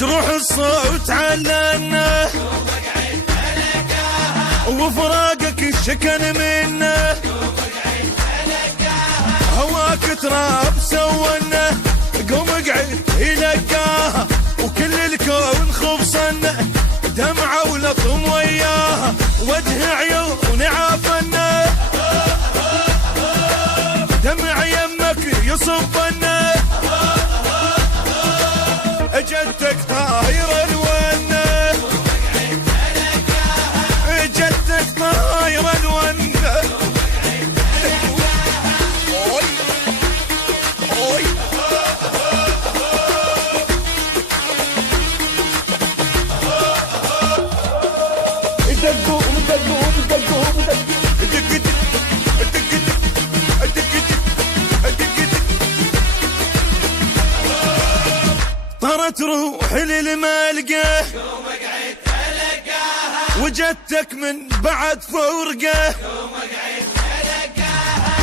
جروح الصوت علنا وفراقك الشكن منا هواك تراب سونا قوم اقعد يلقاها وكل الكون خبصنا دمعة ولطم وياها وجه عيون عافنا دمع يمك يصبنا جدك طاير الونه جدك طاير الونه طرت روحي للملقى وجدتك من بعد فرقه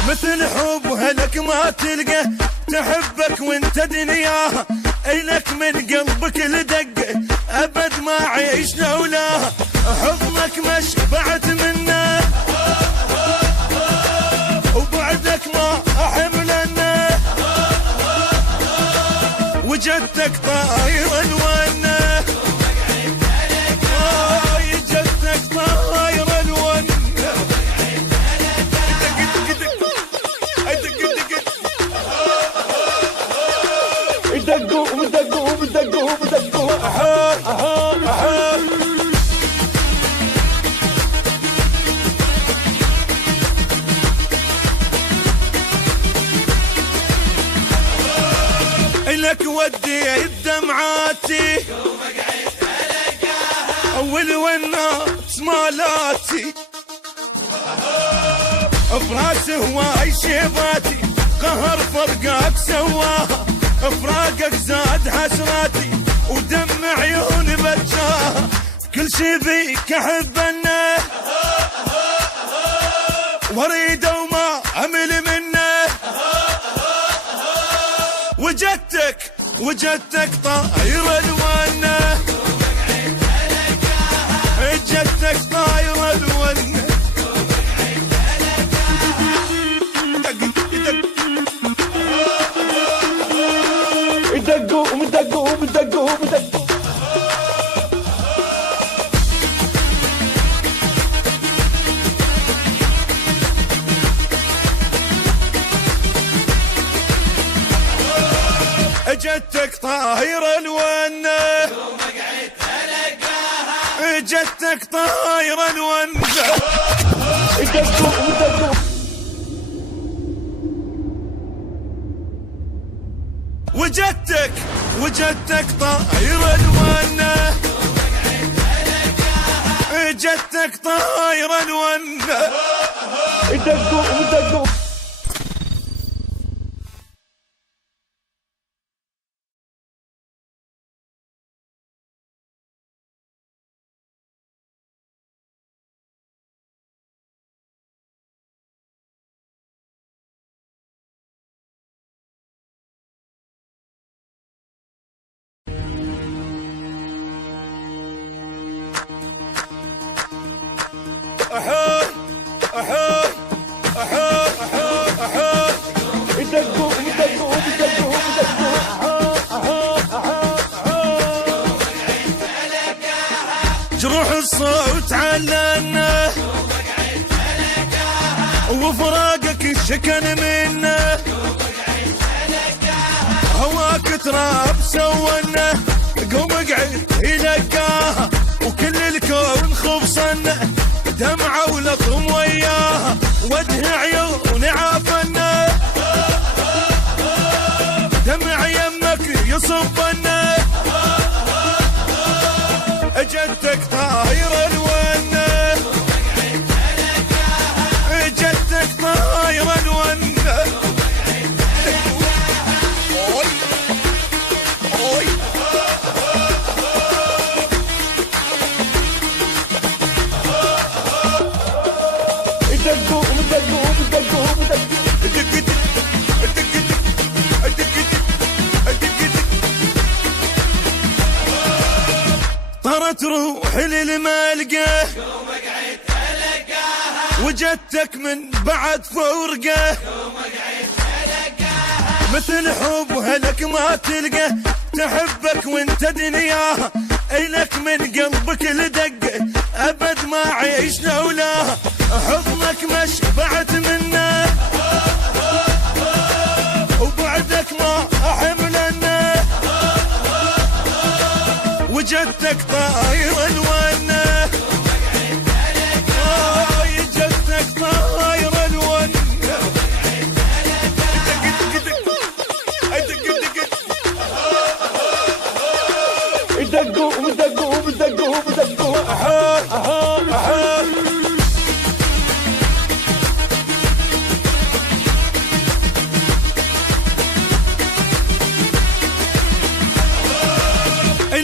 مثل حبها لك ما تلقى تحبك وانت دنياها إلك من قلبك لدقه أبد ما عيش لولاها حضنك ما شبعت منه وبعدك ما أحملنا وجدتك طاير الونه جدك طاير الونه دقوا لك ودي الدمعاتي والونات مالاتي براس هواي شيباتي قهر فرقك سواها فراقك زاد حسراتي ودم عيون بجاها كل شي بيك احبنا وريده وما امل منه وجدتك طاير الونه جدتك طاير الونه دقوا جدتك طاير الونه جدتك طاير الونه وجدتك طاير الونه جدتك طاير الونه دقوا جروح الصوت علنا وفراقك الشكن منا هواك تراب سونا قوم اقعد يلقاها وكل الكون خبصنا دمعة ولطم وياها وجه عيون عافنا دمع يمك يصبنا جدك طاير الونه جدك طاير الونه صارت روحي للملقى يومك عيد تلقاها وجدتك من بعد فرقه يومك عيد تلقاها مثل حبها لك ما تلقى تحبك وانت دنياها إلك من قلبك لدقه أبد ما عيش لولاها حضنك ما شبعت منه وبعدك ما أحملنه وجدتك طاير الونه جدتك طاير الونه دقوا ودقوا ودقوا ودقوا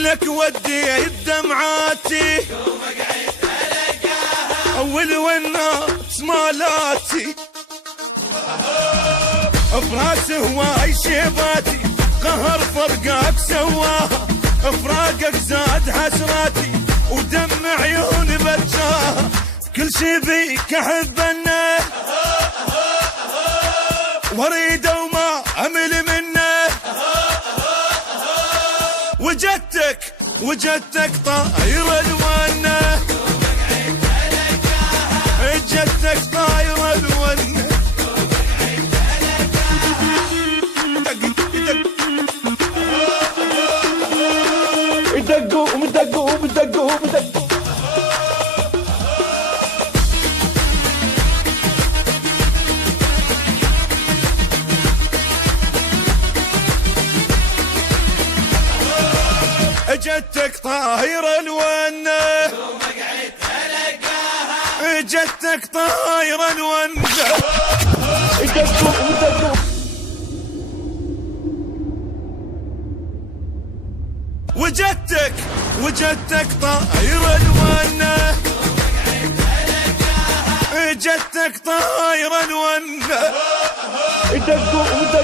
لك ودي دمعاتي يومك عيد تلقاها اول والناس مالاتي براسي هواي شيباتي قهر فرقاك سواها فراقك زاد حسراتي ودم عيون بجاها كل شي فيك احبنه واريده وما امل منه وجدتك طاير الونه جدتك طاير الونه دقوا ودقوا ودقوا ودقوا جدتك طاير الونه يومك عيد تلقاها جدتك طاير الونه دقوا ودقوا وجدتك طاير الونه جدتك طاير الونه دقوا ودقوا